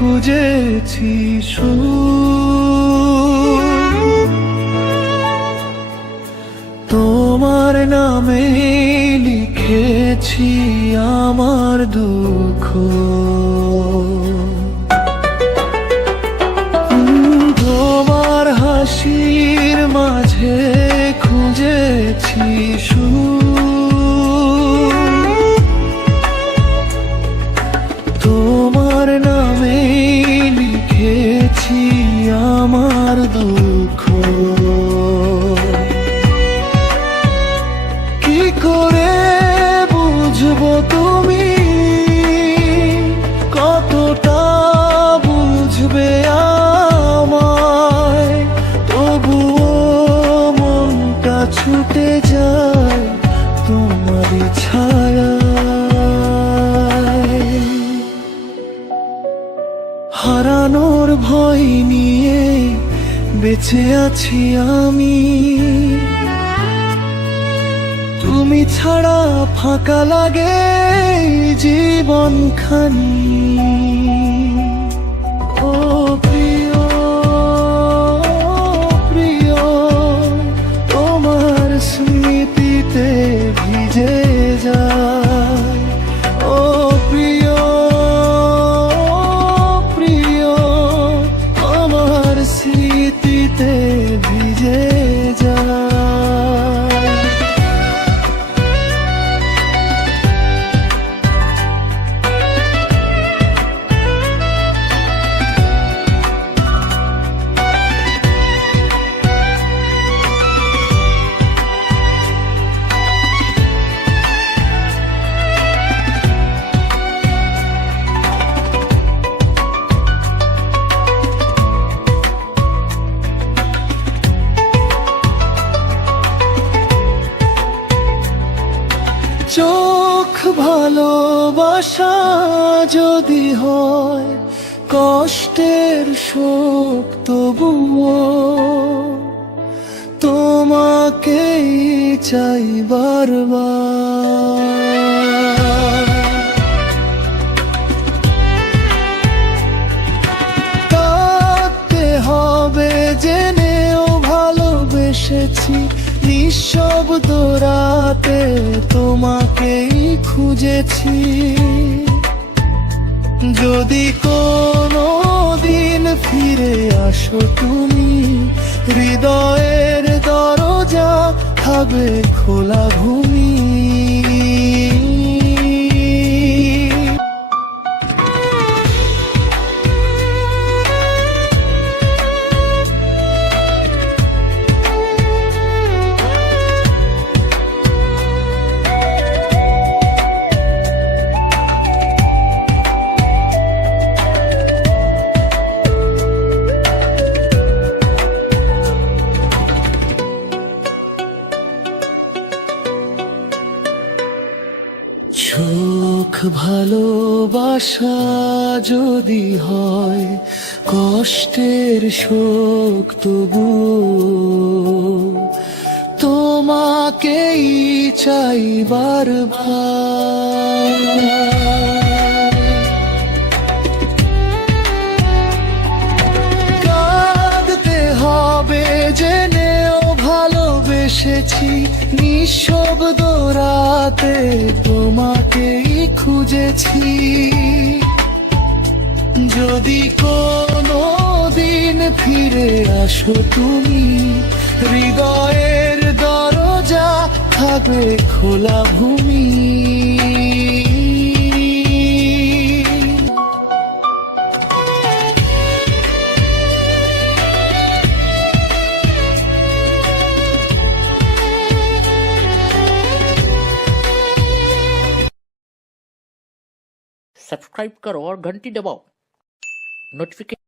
খুঁজেছি সুর, তোমার নামে লিখেছি আমার দুঃখ। তোমার হাসির মাঝে খুঁজেছি সুর, তোমার নামে লিখেছি আমার দুঃখ। কি করে বুঝবো তুমি কতটা বুঝবে আমায়, তবুও মনটা ছুটে যায় তোমারই ছায়ায়। হারানোর ভয় নিয়ে বেঁচে আছি আমি, তুমি ছাড়া ফাঁকা লাগে জীবনখানি। ও প্রিয় প্রিয়, তোমার স্মৃতিতে ভিজে যায়। ও প্রিয় প্রিয়, আমার স্মৃতিতে ভিজে যায়। চোখ ভালোবাসা যদি হয় কষ্টের শোক, তবুও তোমাকেই চাই বারবার। কাঁদতে হবে জেনেও ভালোবেসেছি, নিঃশব্দ রাতে তোমাকেই খুঁজেছি। যদি কোনো দিন ফিরে আসো তুমি, হৃদয়ের দরজা থাকবে খোলা ভূমি। চোখ ভালোবাসা যদি হয় কষ্টের শোক, তবুও তোমাকেই চাই বারবার। কাঁদতে হবে জেনেও ভালোবেসেছি, নিঃশব্দ রাতে তোমাকেই খুঁজেছি। যদি কোনো দিন ফিরে আসো তুমি, হৃদয়ের দরজা থাকবে খোলা ভূমি। सब्सक्राइब करो और घंटी दबाओ नोटिफिकेशन